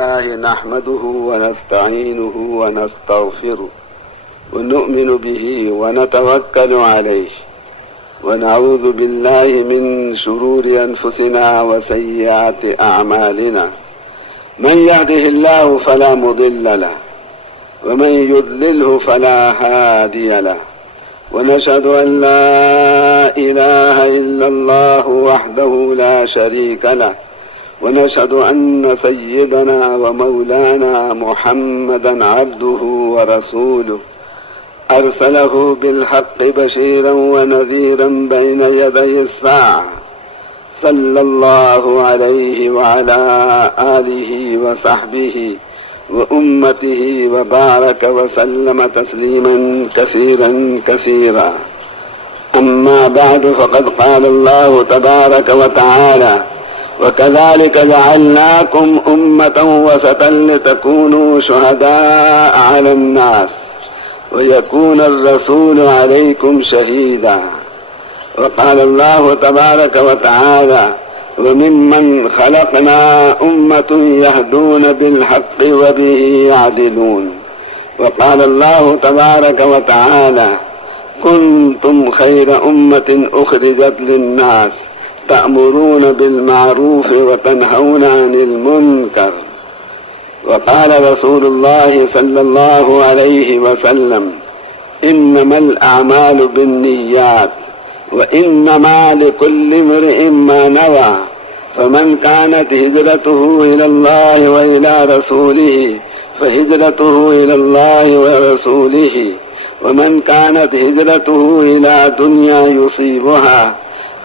الله نحمده ونستعينه ونستغفره ونؤمن به ونتوكل عليه ونعوذ بالله من شرور أنفسنا وسيئات أعمالنا من يهده الله فلا مضل له ومن يضلله فلا هادي له ونشهد أن لا إله إلا الله وحده لا شريك له ونشهد أن سيدنا ومولانا محمدا عبده ورسوله أرسله بالحق بشيرا ونذيرا بين يدي الساعة صلى الله عليه وعلى آله وصحبه وأمته وبارك وسلم تسليما كثيرا كثيرا. أما بعد فقد قال الله تبارك وتعالى وكذلك جعلناكم أمة وسطا لتكونوا شهداء على الناس ويكون الرسول عليكم شهيدا. وقال الله تبارك وتعالى وممن خلقنا أمة يهدون بالحق وبه يعدلون. وقال الله تبارك وتعالى كنتم خير أمة أخرجت للناس تأمرون بالمعروف وتنهون عن المنكر. وقال رسول الله صلى الله عليه وسلم إنما الأعمال بالنيات وإنما لكل امرئ ما نوى فمن كانت هجرته إلى الله وإلى رسوله فهجرته إلى الله ورسوله ومن كانت هجرته إلى دنيا يصيبها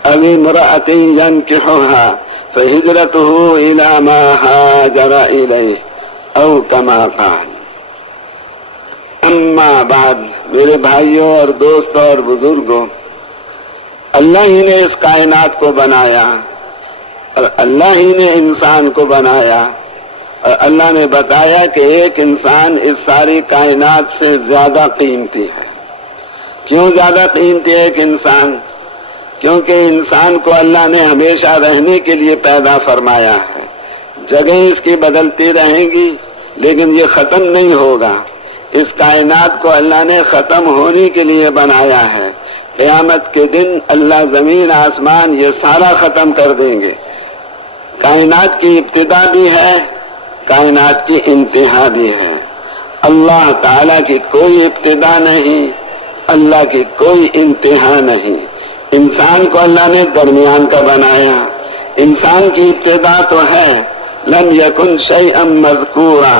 أو امرأة ينكحها فهجرته إلى ما هاجر إليه أو كما قال. اما بعد، میرے بھائیوں اور دوستوں اور بزرگوں، اللہ ہی نے اس کائنات کو بنایا اور اللہ ہی نے انسان کو بنایا، اور اللہ نے بتایا کہ ایک انسان اس ساری کائنات سے زیادہ قیمتی ہے. کیوں زیادہ قیمتی ہے ایک انسان؟ کیونکہ انسان کو اللہ نے ہمیشہ رہنے کے لیے پیدا فرمایا ہے. جگہیں اس کی بدلتی رہیں گی لیکن یہ ختم نہیں ہوگا. اس کائنات کو اللہ نے ختم ہونے کے لیے بنایا ہے. قیامت کے دن اللہ زمین آسمان یہ سارا ختم کر دیں گے. کائنات کی ابتدا بھی ہے، کائنات کی انتہا بھی ہے. اللہ تعالیٰ کی کوئی ابتدا نہیں، اللہ کی کوئی انتہا نہیں. انسان کو اللہ نے درمیان کا بنایا. انسان کی ابتدا تو ہے لم یکن شیئا مذکورا.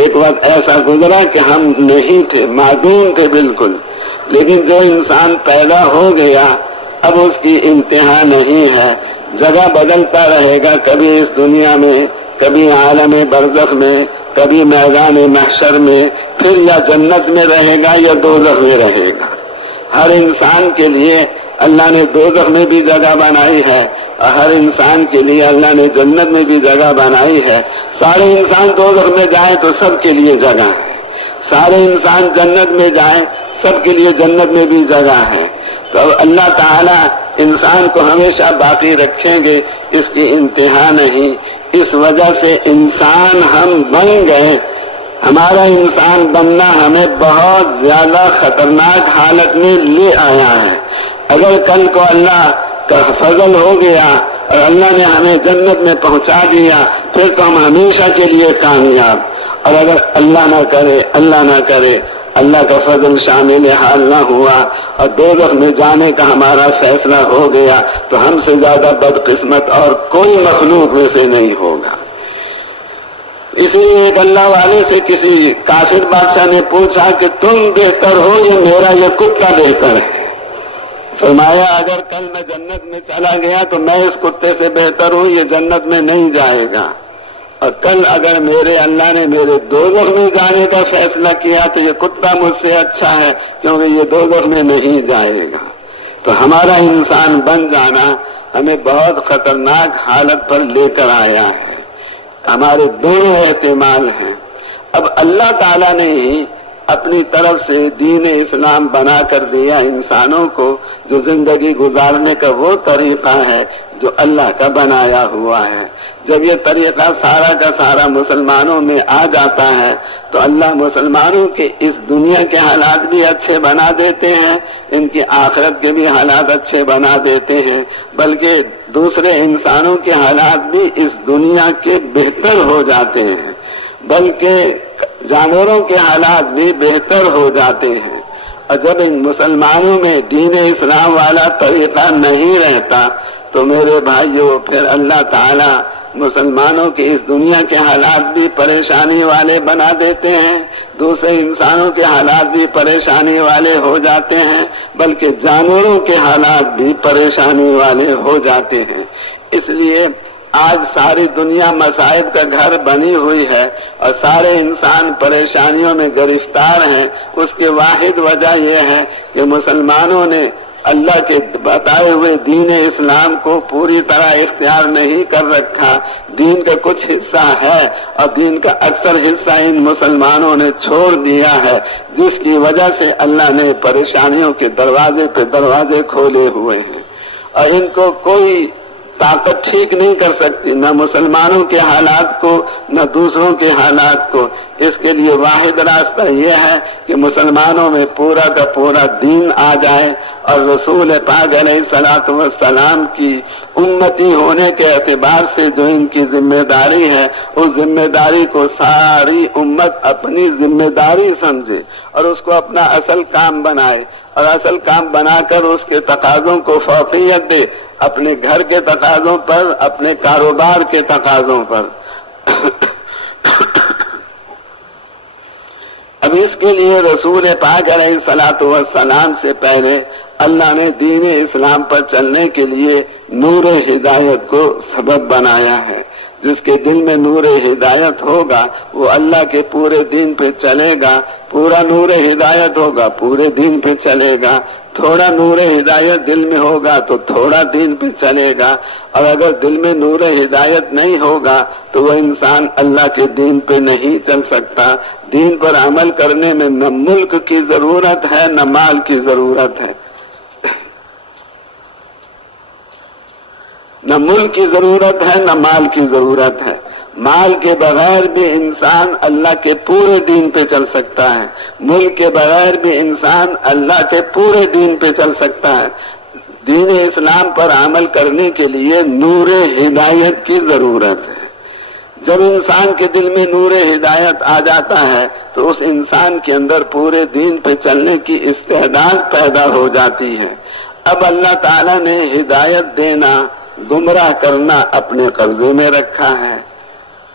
ایک وقت ایسا گزرا کہ ہم نہیں تھے، معدوم تھے بالکل. لیکن جو انسان پیدا ہو گیا اب اس کی انتہا نہیں ہے. جگہ بدلتا رہے گا، کبھی اس دنیا میں، کبھی عالم برزخ میں، کبھی میدان محشر میں، پھر یا جنت میں رہے گا یا دوزخ میں رہے گا. ہر انسان کے لیے اللہ نے دوزخ میں بھی جگہ بنائی ہے اور ہر انسان کے لیے اللہ نے جنت میں بھی جگہ بنائی ہے. سارے انسان دوزخ میں جائیں تو سب کے لیے جگہ ہے. سارے انسان جنت میں جائیں سب کے لیے جنت میں بھی جگہ ہے. تو اللہ تعالیٰ انسان کو ہمیشہ باقی رکھیں گے، اس کی انتہا نہیں. اس وجہ سے انسان ہم بن گئے. ہمارا انسان بننا ہمیں بہت زیادہ خطرناک حالت میں لے آیا ہے. اگر کل کو اللہ کا فضل ہو گیا اور اللہ نے ہمیں جنت میں پہنچا دیا پھر تو ہم ہمیشہ کے لیے کامیاب. اور اگر اللہ نہ کرے اللہ کا فضل شامل حال نہ ہوا اور دوزخ میں جانے کا ہمارا فیصلہ ہو گیا تو ہم سے زیادہ بدقسمت اور کوئی مخلوق میں سے نہیں ہوگا. اسی لیے ایک اللہ والے سے کسی کافر بادشاہ نے پوچھا کہ تم بہتر ہو یا میرا یہ کتا بہتر ہے؟ فرمایا اگر کل میں جنت میں چلا گیا تو میں اس کتے سے بہتر ہوں، یہ جنت میں نہیں جائے گا. اور کل اگر اللہ نے میرے دوزخ میں جانے کا فیصلہ کیا تو یہ کتا مجھ سے اچھا ہے کیونکہ یہ دوزخ میں نہیں جائے گا. تو ہمارا انسان بن جانا ہمیں بہت خطرناک حالت پر لے کر آیا ہے. ہمارے دونوں احتمال ہیں. اب اللہ تعالیٰ نے ہی اپنی طرف سے دین اسلام بنا کر دیا انسانوں کو، جو زندگی گزارنے کا وہ طریقہ ہے جو اللہ کا بنایا ہوا ہے. جب یہ طریقہ سارا کا سارا مسلمانوں میں آ جاتا ہے تو اللہ مسلمانوں کے اس دنیا کے حالات بھی اچھے بنا دیتے ہیں، ان کی آخرت کے بھی حالات اچھے بنا دیتے ہیں، بلکہ دوسرے انسانوں کے حالات بھی اس دنیا کے بہتر ہو جاتے ہیں، بلکہ جانوروں کے حالات بھی بہتر ہو جاتے ہیں۔ اور جب ان مسلمانوں میں دین اسلام والا طریقہ نہیں رہتا تو میرے بھائیوں پھر اللہ تعالی مسلمانوں کی اس دنیا کے حالات بھی پریشانی والے بنا دیتے ہیں، دوسرے انسانوں کے حالات بھی پریشانی والے ہو جاتے ہیں، بلکہ جانوروں کے حالات بھی پریشانی والے ہو جاتے ہیں۔ اس لیے آج ساری دنیا مصائب کا گھر بنی ہوئی ہے اور سارے انسان پریشانیوں میں گرفتار ہیں۔ اس کی واحد وجہ یہ ہے کہ مسلمانوں نے اللہ کے بتائے ہوئے دین اسلام کو پوری طرح اختیار نہیں کر رکھا، دین کا کچھ حصہ ہے اور دین کا اکثر حصہ ان مسلمانوں نے چھوڑ دیا ہے، جس کی وجہ سے اللہ نے پریشانیوں کے دروازے پہ دروازے کھولے ہوئے ہیں اور ان کو کوئی طاقت ٹھیک نہیں کر سکتی، نہ مسلمانوں کے حالات کو نہ دوسروں کے حالات کو۔ اس کے لیے واحد راستہ یہ ہے کہ مسلمانوں میں پورا کا پورا دین آ جائے اور رسول پاک علیہ الصلوۃ والسلام کی امتی ہونے کے اعتبار سے جو ان کی ذمہ داری ہے، اس ذمہ داری کو ساری امت اپنی ذمہ داری سمجھے اور اس کو اپنا اصل کام بنائے اور اصل کام بنا کر اس کے تقاضوں کو فوقیت دے، اپنے گھر کے تقاضوں پر، اپنے کاروبار کے تقاضوں پر۔ اب اس کے لیے رسول پاک علیہ الصلوۃ والسلام سے پہلے اللہ نے دین اسلام پر چلنے کے لیے نور ہدایت کو سبب بنایا ہے۔ جس کے دل میں نور ہدایت ہوگا وہ اللہ کے پورے دین پہ چلے گا، پورا نور ہدایت ہوگا پورے دین پہ چلے گا، تھوڑا نور ہدایت دل میں ہوگا تو تھوڑا دین پہ چلے گا، اور اگر دل میں نور ہدایت نہیں ہوگا تو وہ انسان اللہ کے دین پہ نہیں چل سکتا۔ دین پر عمل کرنے میں نہ ملک کی ضرورت ہے نہ مال کی ضرورت ہے، نہ ملک کی ضرورت ہے نہ مال کی ضرورت ہے۔ مال کے بغیر بھی انسان اللہ کے پورے دین پہ چل سکتا ہے، ملک کے بغیر بھی انسان اللہ کے پورے دین پہ چل سکتا ہے۔ دین اسلام پر عمل کرنے کے لیے نور ہدایت کی ضرورت ہے۔ جب انسان کے دل میں نور ہدایت آ جاتا ہے تو اس انسان کے اندر پورے دین پہ چلنے کی استعداد پیدا ہو جاتی ہے۔ اب اللہ تعالیٰ نے ہدایت دینا، گمراہ کرنا اپنے قبضے میں رکھا ہے۔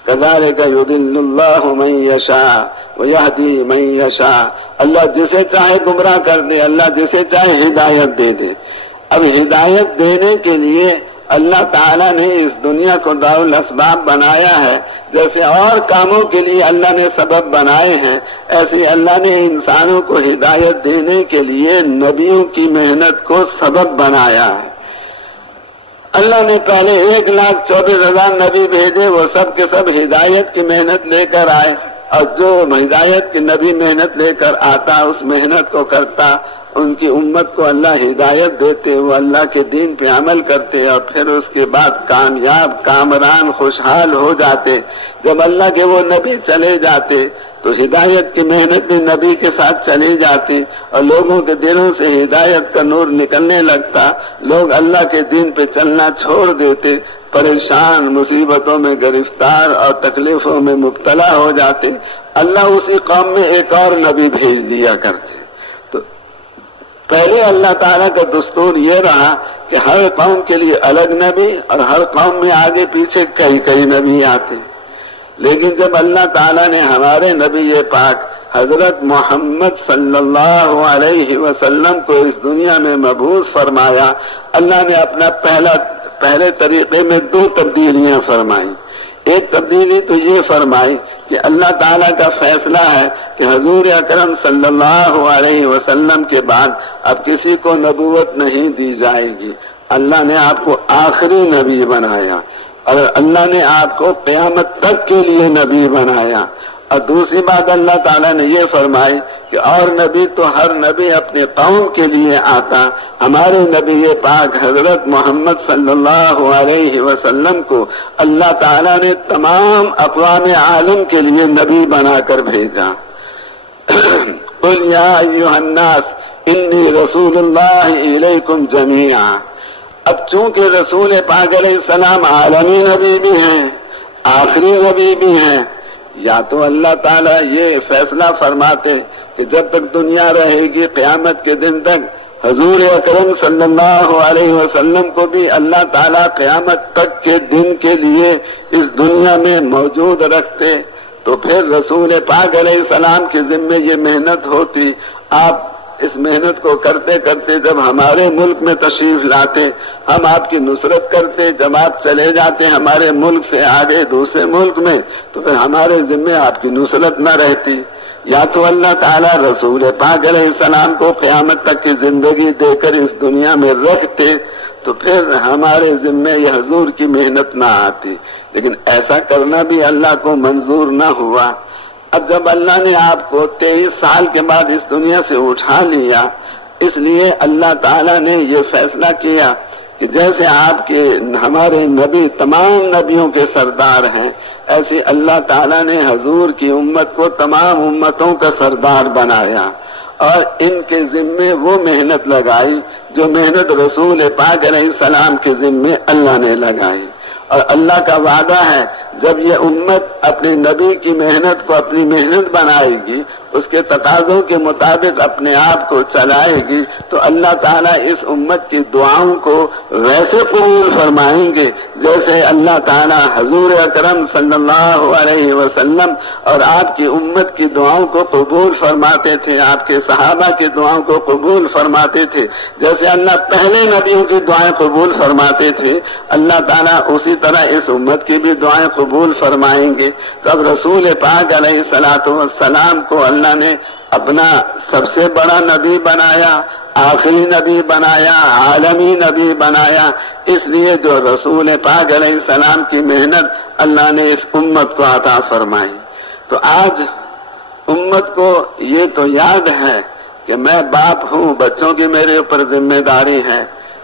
کذالک یضل اللہ من یشاء ویہدی من یشاء، اللہ جسے چاہے گمراہ کر دے، اللہ جسے چاہے ہدایت دے دے۔ اب ہدایت دینے کے لیے اللہ تعالیٰ نے اس دنیا کو دارالاسباب بنایا ہے، جیسے اور کاموں کے لیے اللہ نے سبب بنائے ہیں، ایسے اللہ نے انسانوں کو ہدایت دینے کے لیے نبیوں کی محنت کو سبب بنایا ہے۔ اللہ نے پہلے 1,24,000 نبی بھیجے، وہ سب کے سب ہدایت کی محنت لے کر آئے، اور جو ہدایت کی نبی محنت لے کر آتا اس محنت کو کرتا، ان کی امت کو اللہ ہدایت دیتے، وہ اللہ کے دین پہ عمل کرتے اور پھر اس کے بعد کامیاب کامران خوشحال ہو جاتے۔ جب اللہ کے وہ نبی چلے جاتے تو ہدایت کی محنت بھی نبی کے ساتھ چلی جاتی اور لوگوں کے دلوں سے ہدایت کا نور نکلنے لگتا، لوگ اللہ کے دین پہ چلنا چھوڑ دیتے، پریشان مصیبتوں میں گرفتار اور تکلیفوں میں مبتلا ہو جاتے۔ اللہ اسی قوم میں ایک اور نبی بھیج دیا کرتے۔ تو پہلے اللہ تعالیٰ کا دستور یہ رہا کہ ہر قوم کے لیے الگ نبی اور ہر قوم میں آگے پیچھے کئی نبی آتے، لیکن جب اللہ تعالیٰ نے ہمارے نبی پاک حضرت محمد صلی اللہ علیہ وسلم کو اس دنیا میں مبعوث فرمایا، اللہ نے اپنا پہلے طریقے میں 2 تبدیلیاں فرمائی۔ ایک تبدیلی تو یہ فرمائی کہ اللہ تعالیٰ کا فیصلہ ہے کہ حضور اکرم صلی اللہ علیہ وسلم کے بعد اب کسی کو نبوت نہیں دی جائے گی، اللہ نے آپ کو آخری نبی بنایا اور اللہ نے آپ کو قیامت تک کے لیے نبی بنایا۔ اور دوسری بات اللہ تعالیٰ نے یہ فرمائی کہ اور نبی تو ہر نبی اپنے قوم کے لیے آتا، ہمارے نبی پاک حضرت محمد صلی اللہ علیہ وسلم کو اللہ تعالیٰ نے تمام اقوام عالم کے لیے نبی بنا کر بھیجا۔ قل یا ایھا الناس انی رسول اللہ الیکم جمیعا۔ اب چونکہ رسول پاک علیہ السلام عالمی نبی بھی ہیں، آخری نبی بھی ہیں، یا تو اللہ تعالیٰ یہ فیصلہ فرماتے کہ جب تک دنیا رہے گی قیامت کے دن تک حضور اکرم صلی اللہ علیہ وسلم کو بھی اللہ تعالیٰ قیامت تک کے دن کے لیے اس دنیا میں موجود رکھتے، تو پھر رسول پاک علیہ السلام کے ذمے یہ محنت ہوتی۔ آپ اس محنت کو کرتے کرتے جب ہمارے ملک میں تشریف لاتے، ہم آپ کی نصرت کرتے، جب آپ چلے جاتے ہمارے ملک سے آگے دوسرے ملک میں، تو پھر ہمارے ذمے آپ کی نصرت نہ رہتی۔ یا تو اللہ تعالیٰ رسول پاک علیہ السلام کو قیامت تک کی زندگی دے کر اس دنیا میں رکھتے، تو پھر ہمارے ذمے یہ حضور کی محنت نہ آتی، لیکن ایسا کرنا بھی اللہ کو منظور نہ ہوا۔ اب جب اللہ نے آپ کو 23 سال کے بعد اس دنیا سے اٹھا لیا، اس لیے اللہ تعالیٰ نے یہ فیصلہ کیا کہ جیسے آپ کے ہمارے نبی تمام نبیوں کے سردار ہیں، ایسے اللہ تعالیٰ نے حضور کی امت کو تمام امتوں کا سردار بنایا، اور ان کے ذمے وہ محنت لگائی جو محنت رسول پاک علیہ السلام کے ذمے اللہ نے لگائی۔ اور اللہ کا وعدہ ہے جب یہ امت اپنے نبی کی محنت کو اپنی محنت بنائے گی، اس کے تقاضوں کے مطابق اپنے آپ کو چلائے گی، تو اللہ تعالیٰ اس امت کی دعاؤں کو ویسے قبول فرمائیں گے جیسے اللہ تعالیٰ حضور اکرم صلی اللہ علیہ وسلم اور آپ کی امت کی دعاؤں کو قبول فرماتے تھے، آپ کے صحابہ کی دعاؤں کو قبول فرماتے تھے، جیسے اللہ پہلے نبیوں کی دعائیں قبول فرماتے تھے، اللہ تعالیٰ اسی طرح اس امت کی بھی دعائیں قبول فرمائیں گے۔ تب رسول پاک علیہ السلام کو اللہ نے اپنا سب سے بڑا نبی بنایا، آخری نبی بنایا، عالمی نبی بنایا، اس لیے جو رسول پاک علیہ السلام کی محنت اللہ نے اس امت کو عطا فرمائی۔ تو آج امت کو یہ تو یاد ہے کہ میں باپ ہوں، بچوں کی میرے اوپر ذمہ داری ہے۔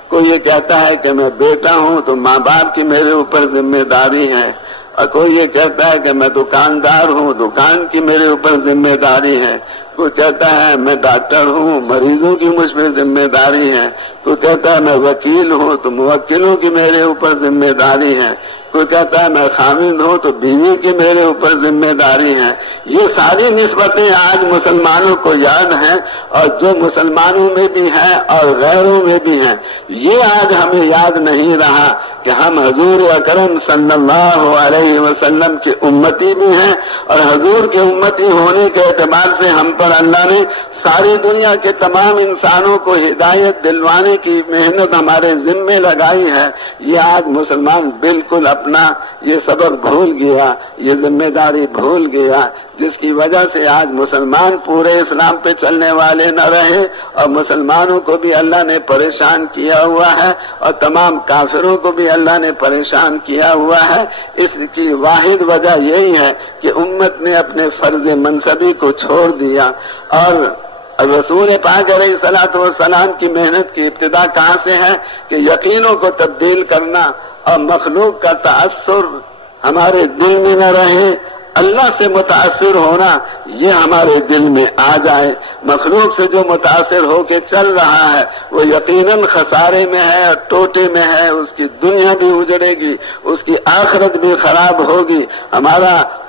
کوئی یہ کہتا ہے کہ میں بیٹا ہوں تو ماں باپ کی میرے اوپر ذمہ داری ہے، اور کوئی یہ کہتا ہے کہ میں دکاندار ہوں، دکان کی میرے اوپر ذمہ داری ہے، کوئی کہتا ہے میں ڈاکٹر ہوں، مریضوں کی مجھ پہ ذمہ داری ہے، کوئی کہتا ہے میں وکیل ہوں تو موکلوں کی میرے اوپر ذمہ داری ہے، کوئی کہتا ہے میں خاوند ہوں تو بیوی کی میرے اوپر ذمہ داری ہے۔ یہ ساری نسبتیں آج مسلمانوں کو یاد ہیں، اور جو مسلمانوں میں بھی ہیں اور غیروں میں بھی ہیں، یہ آج ہمیں یاد نہیں رہا کہ ہم حضور اکرم صلی اللہ علیہ وسلم کی امتی بھی ہیں، اور حضور کے امتی ہونے کے اعتبار سے ہم پر اللہ نے ساری دنیا کے تمام انسانوں کو ہدایت دلوانے کی محنت ہمارے ذمے لگائی ہے۔ یہ آج مسلمان بالکل اپنا یہ سبق بھول گیا، یہ ذمہ داری بھول گیا، جس کی وجہ سے آج مسلمان پورے اسلام پہ چلنے والے نہ رہے، اور مسلمانوں کو بھی اللہ نے پریشان کیا ہوا ہے، اور تمام کافروں کو بھی اللہ نے پریشان کیا ہوا ہے۔ اس کی واحد وجہ یہی ہے کہ امت نے اپنے فرض منصبی کو چھوڑ دیا۔ اور رسول پاک علیہ السلام کی محنت کی ابتدا کہاں سے ہے کہ یقینوں کو تبدیل کرنا اور مخلوق کا تأثر ہمارے دل میں نہ رہے، اللہ سے متاثر ہونا یہ ہمارے دل میں آ جائے۔ مخلوق سے جو متاثر ہو کے چل رہا ہے وہ یقیناً خسارے میں ہے، ٹوٹے میں ہے، اس کی دنیا بھی اجڑے گی، اس کی آخرت بھی خراب ہوگی۔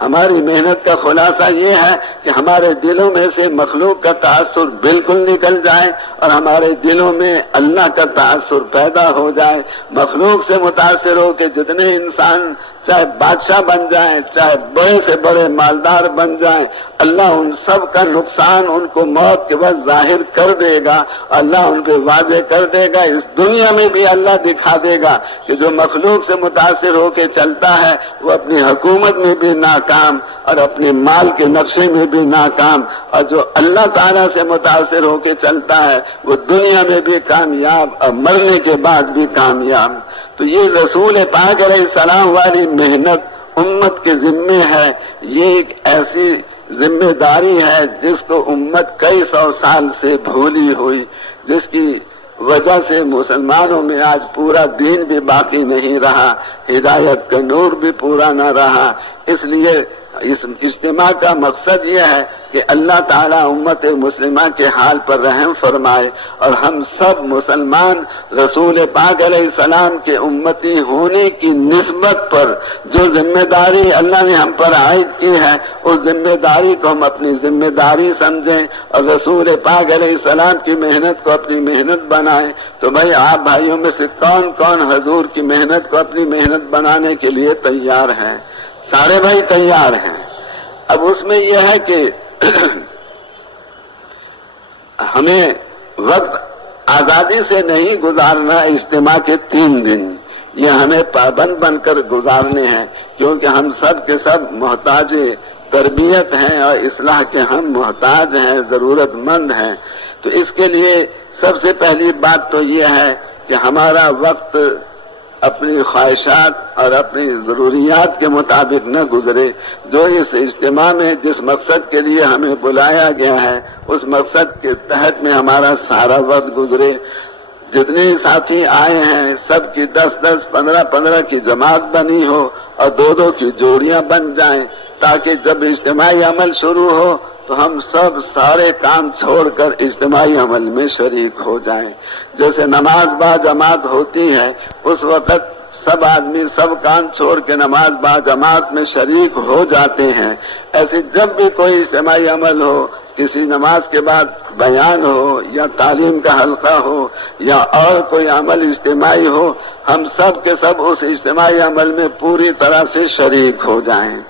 ہماری محنت کا خلاصہ یہ ہے کہ ہمارے دلوں میں سے مخلوق کا تأثر بالکل نکل جائے، اور ہمارے دلوں میں اللہ کا تأثر پیدا ہو جائے۔ مخلوق سے متاثر ہو کے جتنے انسان چاہے بادشاہ بن جائیں، چاہے بڑے سے بڑے مالدار بن جائیں، اللہ ان سب کا نقصان ان کو موت کے بعد ظاہر کر دے گا، اللہ ان پہ واضح کر دے گا۔ اس دنیا میں بھی اللہ دکھا دے گا کہ جو مخلوق سے متاثر ہو کے چلتا ہے وہ اپنی حکومت میں بھی ناکام، اور اپنے مال کے نقشے میں بھی ناکام، اور جو اللہ تعالیٰ سے متاثر ہو کے چلتا ہے وہ دنیا میں بھی کامیاب اور مرنے کے بعد بھی کامیاب۔ تو یہ رسول پاک علیہ السلام والی محنت امت کے ذمے ہے۔ یہ ایک ایسی ذمہ داری ہے جس کو امت کئی سو سال سے بھولی ہوئی، جس کی وجہ سے مسلمانوں میں آج پورا دین بھی باقی نہیں رہا، ہدایت کا نور بھی پورا نہ رہا۔ اس لیے اس اجتماع کا مقصد یہ ہے کہ اللہ تعالیٰ امت مسلمہ کے حال پر رحم فرمائے اور ہم سب مسلمان رسول پاک علیہ السلام کے امتی ہونے کی نسبت پر جو ذمہ داری اللہ نے ہم پر عائد کی ہے اس ذمہ داری کو ہم اپنی ذمہ داری سمجھیں اور رسول پاک علیہ السلام کی محنت کو اپنی محنت بنائیں۔ تو بھائی آپ بھائیوں میں سے کون کون حضور کی محنت کو اپنی محنت بنانے کے لیے تیار ہیں؟ سارے بھائی تیار ہیں۔ اب اس میں یہ ہے کہ ہمیں وقت آزادی سے نہیں گزارنا، اجتماع کے 3 دن یہ ہمیں پابند بن کر گزارنے ہیں، کیونکہ ہم سب کے سب محتاج تربیت ہیں اور اصلاح کے ہم محتاج ہیں، ضرورت مند ہیں۔ تو اس کے لیے سب سے پہلی بات تو یہ ہے کہ ہمارا وقت اپنی خواہشات اور اپنی ضروریات کے مطابق نہ گزرے، جو اس اجتماع میں جس مقصد کے لیے ہمیں بلایا گیا ہے اس مقصد کے تحت میں ہمارا سارا وقت گزرے۔ جتنے ساتھی آئے ہیں سب کی 10-10 15-15 کی جماعت بنی ہو اور 2-2 کی جوڑیاں بن جائیں، تاکہ جب اجتماعی عمل شروع ہو تو ہم سب سارے کام چھوڑ کر اجتماعی عمل میں شریک ہو جائیں۔ جیسے نماز با جماعت ہوتی ہے اس وقت سب آدمی سب کام چھوڑ کے نماز با جماعت میں شریک ہو جاتے ہیں، ایسے جب بھی کوئی اجتماعی عمل ہو، کسی نماز کے بعد بیان ہو یا تعلیم کا حلقہ ہو یا اور کوئی عمل اجتماعی ہو، ہم سب کے سب اس اجتماعی عمل میں پوری طرح سے شریک ہو جائیں۔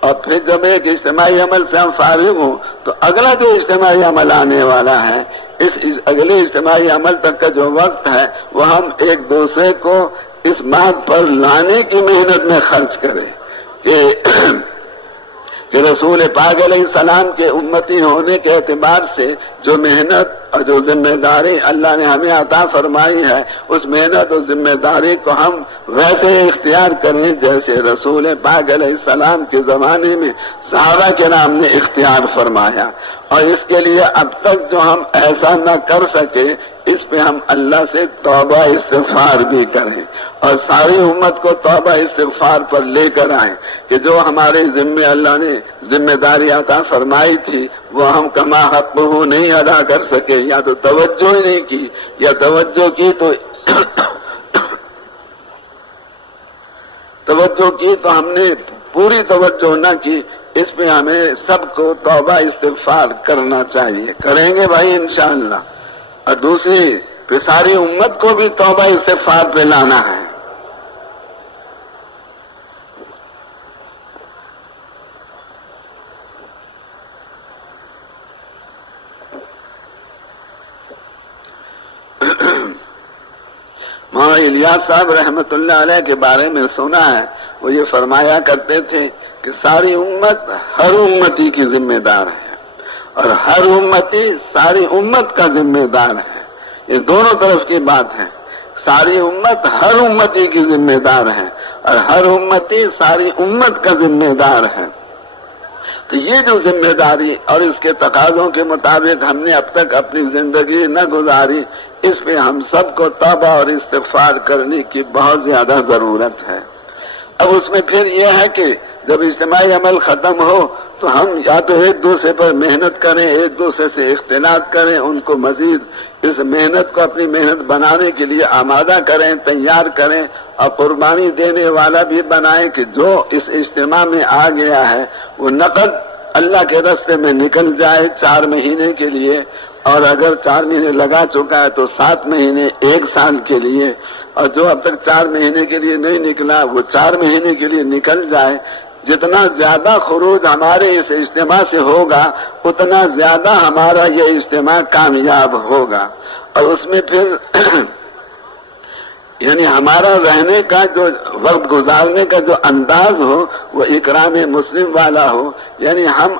اور پھر جب ایک اجتماعی عمل سے ہم فارغ ہوں تو اگلا جو اجتماعی عمل آنے والا ہے اس اگلے اجتماعی عمل تک کا جو وقت ہے وہ ہم ایک دوسرے کو اس بات پر لانے کی محنت میں خرچ کریں کہ رسول پاک علیہ السلام کے امتی ہونے کے اعتبار سے جو محنت اور جو ذمہ داری اللہ نے ہمیں عطا فرمائی ہے اس محنت اور ذمہ داری کو ہم ویسے اختیار کریں جیسے رسول پاک علیہ السلام کے زمانے میں صحابہ کے نام نے اختیار فرمایا۔ اور اس کے لیے اب تک جو ہم ایسا نہ کر سکے اس پہ ہم اللہ سے توبہ استغفار بھی کریں اور ساری امت کو توبہ استغفار پر لے کر آئیں کہ جو ہمارے ذمہ اللہ نے ذمہ داری عطا فرمائی تھی وہ ہم کما حق ہو نہیں ادا کر سکے، یا تو توجہ ہی نہیں کی یا توجہ کی تو ہم نے پوری توجہ نہ کی۔ اس پہ ہمیں سب کو توبہ استغفار کرنا چاہیے، کریں گے بھائی انشاءاللہ۔ اور دوسری پھر ساری امت کو بھی توبہ استغفار پہ لانا ہے۔ مولانا الیاس صاحب رحمت اللہ علیہ کے بارے میں سنا ہے، وہ یہ فرمایا کرتے تھے کہ ساری امت ہر امتی کی ذمہ دار ہے اور ہر امتی ساری امت کا ذمہ دار ہے۔ یہ دونوں طرف کی بات ہے، ساری امت ہر امتی کی ذمہ دار ہے اور ہر امتی ساری امت کا ذمہ دار ہے۔ تو یہ جو ذمہ داری اور اس کے تقاضوں کے مطابق ہم نے اب تک اپنی زندگی نہ گزاری، اس پہ ہم سب کو توبہ اور استغفار کرنے کی بہت زیادہ ضرورت ہے۔ اب اس میں پھر یہ ہے کہ جب اجتماعی عمل ختم ہو تو ہم یا تو ایک دوسرے پر محنت کریں، ایک دوسرے سے اختلاط کریں، ان کو مزید اس محنت کو اپنی محنت بنانے کے لیے آمادہ کریں، تیار کریں اور قربانی دینے والا بھی بنائیں کہ جو اس اجتماع میں آ گیا ہے وہ نقد اللہ کے راستے میں نکل جائے 4 مہینے کے لیے، اور اگر 4 مہینے لگا چکا ہے تو 7 مہینے 1 سال کے لیے، اور جو اب تک 4 مہینے کے لیے نہیں نکلا وہ 4 مہینے کے لیے نکل جائے۔ جتنا زیادہ خروج ہمارے اس اجتماع سے ہوگا اتنا زیادہ ہمارا یہ اجتماع کامیاب ہوگا، اور اس میں پھر یعنی ہمارا رہنے کا جو وقت گزارنے کا جو انداز ہو وہ اکرام مسلم والا ہو، یعنی ہم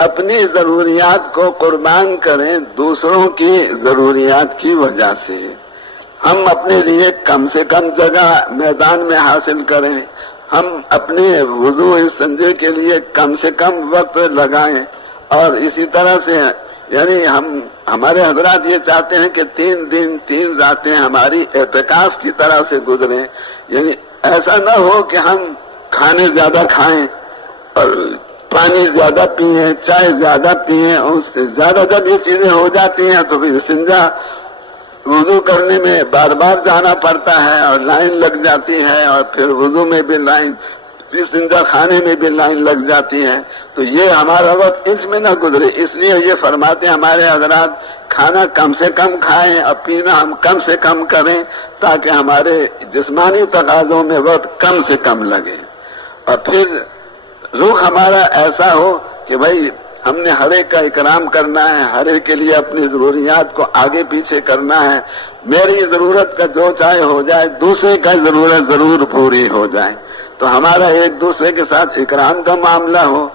اپنی ضروریات کو قربان کریں دوسروں کی ضروریات کی وجہ سے۔ ہم اپنے لیے کم سے کم جگہ میدان میں حاصل کریں، ہم اپنے وضو استنجے کے لیے کم سے کم وقت لگائیں، اور اسی طرح سے یعنی ہمارے حضرات یہ چاہتے ہیں کہ 3 دن 3 راتیں ہماری اعتکاف کی طرح سے گزریں، یعنی ایسا نہ ہو کہ ہم کھانے زیادہ کھائیں اور پانی زیادہ پئیں، چائے زیادہ پئیں، اور اس سے زیادہ جب یہ چیزیں ہو جاتی ہیں تو پھر استنجا وضو کرنے میں بار بار جانا پڑتا ہے اور لائن لگ جاتی ہے، اور پھر وضو میں بھی لائن، استنجا خانے میں بھی لائن لگ جاتی ہے، تو یہ ہمارا وقت اس میں نہ گزرے، اس لیے یہ فرماتے ہیں ہمارے حضرات کھانا کم سے کم کھائیں اور پینا ہم کم سے کم کریں، تاکہ ہمارے جسمانی تقاضوں میں وقت کم سے کم لگے، اور پھر رخ ہمارا ایسا ہو کہ بھائی ہم نے ہر ایک کا اکرام کرنا ہے، ہر ایک کے لیے اپنی ضروریات کو آگے پیچھے کرنا ہے، میری ضرورت کا جو چاہے ہو جائے، دوسرے کا ضرورت ضرور پوری ہو جائے، تو ہمارا ایک دوسرے کے ساتھ اکرام کا معاملہ ہو،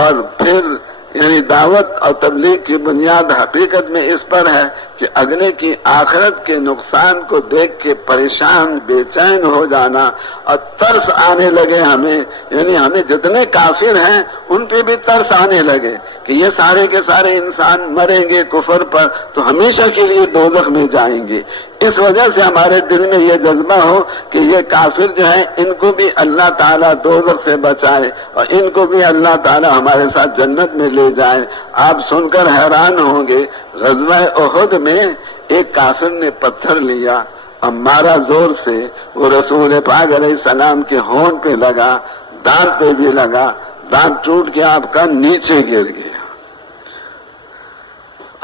اور پھر یعنی دعوت اور تبلیغ کی بنیاد حقیقت میں اس پر ہے کہ اگلے کی آخرت کے نقصان کو دیکھ کے پریشان بے چین ہو جانا اور ترس آنے لگے ہمیں، یعنی ہمیں جتنے کافر ہیں ان پہ بھی ترس آنے لگے کہ یہ سارے کے سارے انسان مریں گے کفر پر تو ہمیشہ کے لیے دوزخ میں جائیں گے، اس وجہ سے ہمارے دل میں یہ جذبہ ہو کہ یہ کافر جو ہیں ان کو بھی اللہ تعالیٰ دوزخ سے بچائے اور ان کو بھی اللہ تعالیٰ ہمارے ساتھ جنت میں لے جائے۔ آپ سن کر حیران ہوں گے، غزوہ احد میں ایک کافر نے پتھر لیا اور مارا زور سے، وہ رسول پاک علیہ السلام کے ہونٹ پہ لگا، دانت پہ بھی لگا، دانت ٹوٹ کے آپ کا نیچے گر گیا۔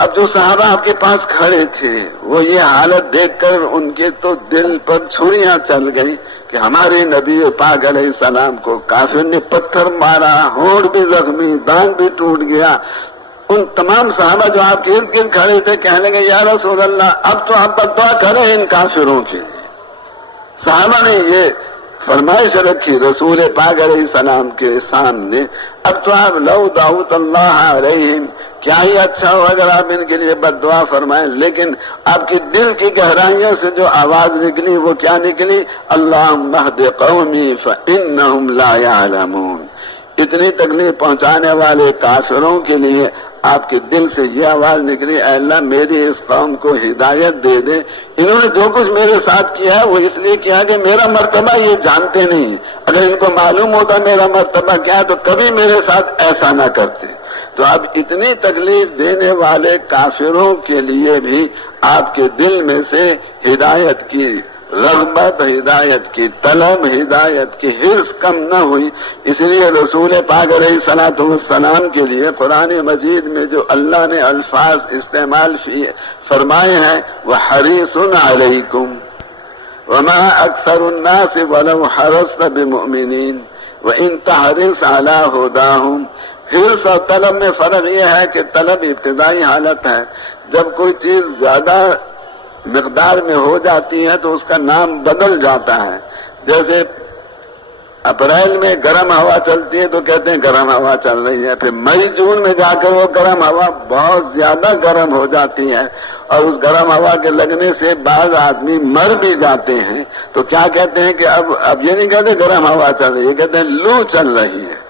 اب جو صحابہ آپ کے پاس کھڑے تھے وہ یہ حالت دیکھ کر ان کے تو دل پر چھریاں چل گئی کہ ہمارے نبی پاک علیہ السلام کو کافر نے پتھر مارا، ہونٹ بھی زخمی، دانت بھی ٹوٹ گیا۔ ان تمام صحابہ جو آپ کے ارد گرد کھڑے تھے کہنے لگے یا رسول اللہ اب تو آپ بد دعا کریں ان کافروں کے لیے۔ صحابہ نے یہ فرمائش رکھی رسول پاک علیہ السلام کے سامنے، اب تو آپ لو دعوت اللہ علیہم، کیا ہی اچھا ہو اگر آپ ان کے لیے بد دعا فرمائیں، لیکن آپ کی دل کی گہرائیوں سے جو آواز نکلی وہ کیا نکلی؟ اللہم اہد قومی فانہم لا یعلمون۔ اتنی تکلیف پہنچانے والے کافروں کے لیے آپ کے دل سے یہ آواز نکلی، اے اللہ میری اس قوم کو ہدایت دے دے، انہوں نے جو کچھ میرے ساتھ کیا ہے وہ اس لیے کیا کہ میرا مرتبہ یہ جانتے نہیں، اگر ان کو معلوم ہوتا میرا مرتبہ کیا ہے تو کبھی میرے ساتھ ایسا نہ کرتے۔ تو اب اتنی تکلیف دینے والے کافروں کے لیے بھی آپ کے دل میں سے ہدایت کی رغبت، ہدایت کی طلب، ہدایت کی حرص کم نہ ہوئی، اس لیے رسول پاک علیہ السلام کے لیے قرآن مجید میں جو اللہ نے الفاظ استعمال فرمائے ہیں وہ حریص علیکم وما اکثر الناس ولو حرصت بمؤمنین وان تحرص علی ہداہم۔ حرص اور طلب میں فرق یہ ہے کہ طلب ابتدائی حالت ہے، جب کوئی چیز زیادہ مقدار میں ہو جاتی ہے تو اس کا نام بدل جاتا ہے، جیسے اپریل میں گرم ہوا چلتی ہے تو کہتے ہیں گرم ہوا چل رہی ہے، پھر مئی جون میں جا کر وہ گرم ہوا بہت زیادہ گرم ہو جاتی ہے اور اس گرم ہوا کے لگنے سے بعض آدمی مر بھی جاتے ہیں، تو کیا کہتے ہیں کہ اب یہ نہیں کہتے گرم ہوا چل رہی ہے، کہتے ہیں لو چل رہی ہے،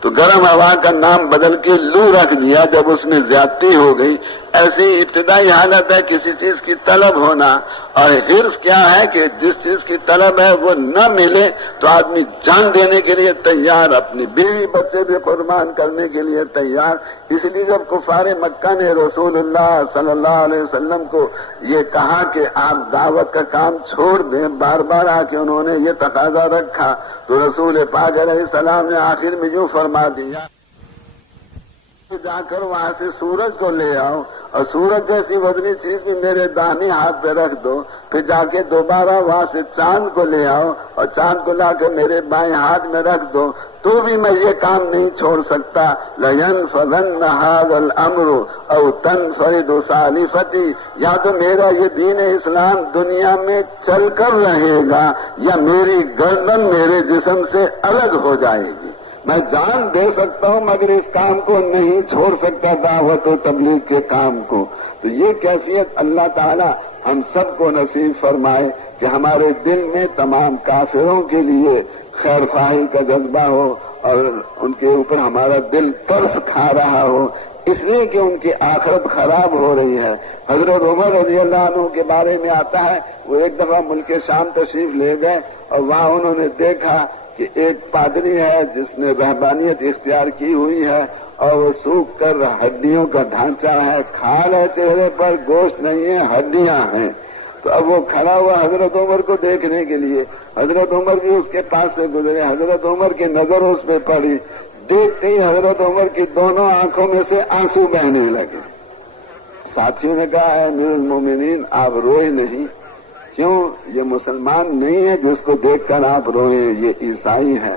تو گرم ہوا کا نام بدل کے لو رکھ دیا جب اس میں زیادتی ہو گئی۔ ایسی ابتدائی حالت ہے کسی چیز کی طلب ہونا، اور حرص کیا ہے کہ جس چیز کی طلب ہے وہ نہ ملے تو آدمی جان دینے کے لیے تیار، اپنی بیوی بچے بھی قربان کرنے کے لیے تیار۔ اس لیے جب کفار مکہ نے رسول اللہ صلی اللہ علیہ وسلم کو یہ کہا کہ آپ دعوت کا کام چھوڑ دیں، بار بار آ کے انہوں نے یہ تقاضا رکھا، تو رسول پاک علیہ السلام نے آخر میں یوں فرما دیا جا کر وہاں سے سورج کو لے آؤ اور سورج جیسی وزنی چیز بھی میرے داہنے ہاتھ پہ رکھ دو، پھر جا کے دوبارہ وہاں سے چاند کو لے آؤ اور چاند کو لا کر میرے بائیں ہاتھ میں رکھ دو، تو بھی میں یہ کام نہیں چھوڑ سکتا۔ لَيَنْفَذَنَّ هَذَا الْأَمْرُ أَوْ تَنْفَرِدُ صَالِفَتِي، یا تو میرا یہ دین اسلام دنیا میں چل کر رہے گا یا میری گردن میرے جسم سے الگ ہو جائے گی، میں جان دے سکتا ہوں مگر اس کام کو نہیں چھوڑ سکتا، دعوت و تبلیغ کے کام کو۔ تو یہ کیفیت اللہ تعالی ہم سب کو نصیب فرمائے کہ ہمارے دل میں تمام کافروں کے لیے خیر خواہی کا جذبہ ہو اور ان کے اوپر ہمارا دل ترس کھا رہا ہو، اس لیے کہ ان کی آخرت خراب ہو رہی ہے۔ حضرت عمر رضی اللہ عنہ کے بارے میں آتا ہے، وہ ایک دفعہ ملک شام تشریف لے گئے اور وہاں انہوں نے دیکھا کہ ایک پادری ہے جس نے رہبانیت اختیار کی ہوئی ہے اور وہ سوکھ کر ہڈیوں کا ڈھانچہ ہے، کھال ہے چہرے پر، گوشت نہیں ہے، ہڈیاں ہیں۔ تو اب وہ کھڑا ہوا حضرت عمر کو دیکھنے کے لیے، حضرت عمر بھی اس کے پاس سے گزرے، حضرت عمر کی نظر اس پہ پڑی، دیکھتے ہی حضرت عمر کی دونوں آنکھوں میں سے آنسو بہنے لگے۔ ساتھیوں نے کہا، اے امیر المومنین آپ روئے نہیں، کیوں؟ یہ مسلمان نہیں ہے جس کو دیکھ کر آپ روئے، یہ عیسائی ہے۔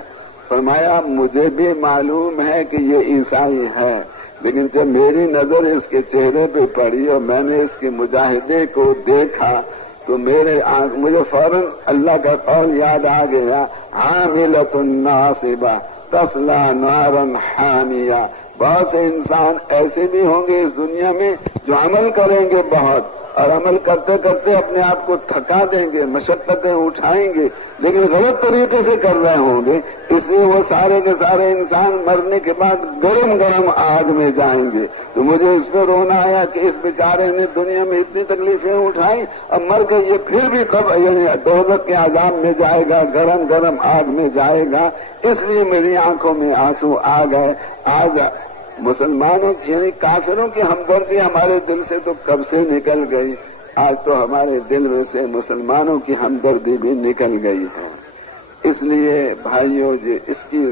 فرمایا مجھے بھی معلوم ہے کہ یہ عیسائی ہے، لیکن جب میری نظر اس کے چہرے پہ پڑی اور میں نے اس کے مجاہدے کو دیکھا تو مجھے فوراً اللہ کا قول یاد آ گیا، عاملۃ ناصبہ تصلی نارا حامیہ۔ بہت سے انسان ایسے بھی ہوں گے اس دنیا میں جو عمل کریں گے بہت، اور عمل کرتے کرتے اپنے آپ کو تھکا دیں گے، مشقتیں اٹھائیں گے، لیکن غلط طریقے سے کر رہے ہوں گے، اس لیے وہ سارے کے سارے انسان مرنے کے بعد گرم گرم آگ میں جائیں گے۔ تو مجھے اس پہ رونا آیا کہ اس بیچارے نے دنیا میں اتنی تکلیفیں اٹھائیں، اب مر کے یہ پھر بھی کب یعنی دوزخ کے عذاب میں جائے گا، گرم گرم آگ میں جائے گا، اس لیے میری آنکھوں میں آنسو آ گئے۔ آج مسلمانوں یعنی کافروں کی ہمدردی ہمارے دل سے تو کب سے نکل گئی، آج تو ہمارے دل میں سے مسلمانوں کی ہمدردی بھی نکل گئی ہے۔ اس لیے بھائیوں جی اس کی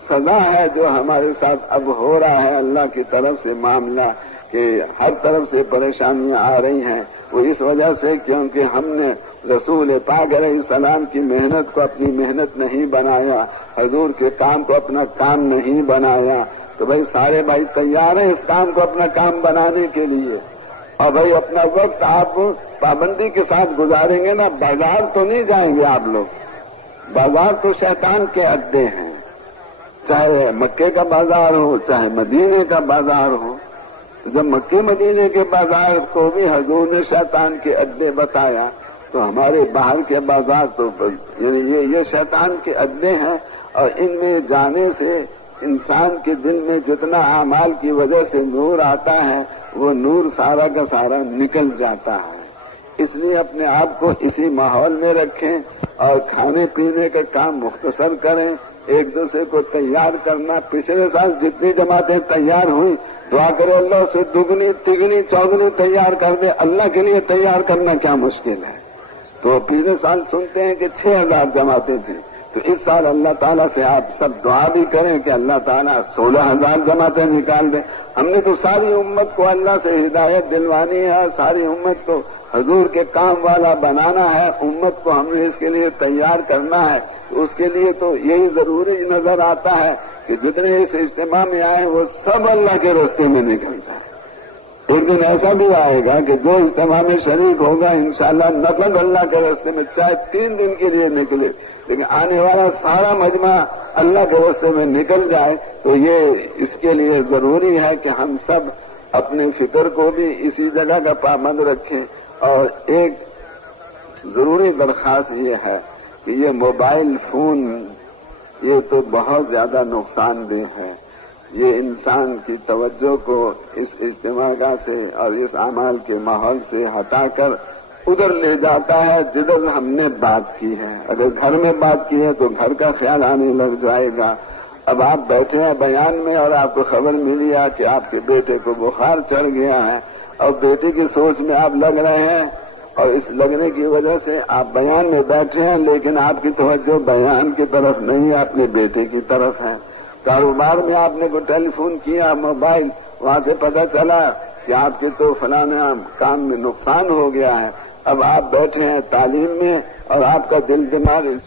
سزا ہے جو ہمارے ساتھ اب ہو رہا ہے، اللہ کی طرف سے معاملہ کہ ہر طرف سے پریشانیاں آ رہی ہیں، وہ اس وجہ سے کیونکہ ہم نے رسول پاک علیہ السلام کی محنت کو اپنی محنت نہیں بنایا، حضور کے کام کو اپنا کام نہیں بنایا۔ تو بھائی سارے بھائی تیار ہیں اس کام کو اپنا کام بنانے کے لیے، اور بھائی اپنا وقت آپ پابندی کے ساتھ گزاریں گے نا، بازار تو نہیں جائیں گے آپ لوگ، بازار تو شیطان کے اڈے ہیں، چاہے مکے کا بازار ہو چاہے مدینے کا بازار ہو۔ جب مکے مدینے کے بازار کو بھی حضور نے شیطان کے اڈے بتایا تو ہمارے باہر کے بازار تو یعنی یہ شیطان کے اڈے ہیں، اور ان میں جانے سے انسان کے دل میں جتنا اعمال کی وجہ سے نور آتا ہے وہ نور سارا کا سارا نکل جاتا ہے۔ اس لیے اپنے آپ کو اسی ماحول میں رکھیں اور کھانے پینے کا کام مختصر کریں، ایک دوسرے کو تیار کرنا۔ پچھلے سال جتنی جماعتیں تیار ہوئی، دعا کرے اللہ سے دگنی تگنی چوگنی تیار کر دے۔ اللہ کے لیے تیار کرنا کیا مشکل ہے؟ تو پچھلے سال سنتے ہیں کہ 6000 جماعتیں تھیں، تو اس سال اللہ تعالیٰ سے آپ سب دعا بھی کریں کہ اللہ تعالیٰ 16000 جماعتیں نکال دیں۔ ہم نے تو ساری امت کو اللہ سے ہدایت دلوانی ہے، ساری امت کو حضور کے کام والا بنانا ہے، امت کو ہم نے اس کے لیے تیار کرنا ہے۔ تو اس کے لیے تو یہی ضروری نظر آتا ہے کہ جتنے اس اجتماع میں آئے وہ سب اللہ کے راستے میں نکل جائیں۔ ایک دن ایسا بھی آئے گا کہ جو اجتماع میں شریک ہوگا انشاءاللہ نقد اللہ کے راستے میں چاہے 3 دن کے لیے نکلے، لیکن آنے والا سارا مجمع اللہ کے راستے میں نکل جائے۔ تو یہ اس کے لیے ضروری ہے کہ ہم سب اپنے فکر کو بھی اسی جگہ کا پابند رکھیں۔ اور ایک ضروری درخواست یہ ہے کہ یہ موبائل فون یہ تو بہت زیادہ نقصان دہ ہے، یہ انسان کی توجہ کو اس اجتماع سے اور اس اعمال کے ماحول سے ہٹا کر ادھر لے جاتا ہے جدھر ہم نے بات کی ہے۔ اگر گھر میں بات کی ہے تو گھر کا خیال آنے لگ جائے گا۔ اب آپ بیٹھے ہیں بیان میں اور آپ کو خبر ملی ہے کہ آپ کے بیٹے کو بخار چڑھ گیا ہے، اور بیٹے کی سوچ میں آپ لگ رہے ہیں، اور اس لگنے کی وجہ سے آپ بیان میں بیٹھے ہیں، لیکن آپ کی توجہ بیان کی طرف نہیں اپنے بیٹے کی طرف ہے۔ کاروبار میں آپ نے کوئی ٹیلی فون کیا موبائل، وہاں سے پتہ چلا کہ آپ کے تو فلانا کام میں نقصان ہو گیا ہے۔ اب آپ بیٹھے ہیں تعلیم میں اور آپ کا دل دماغ اس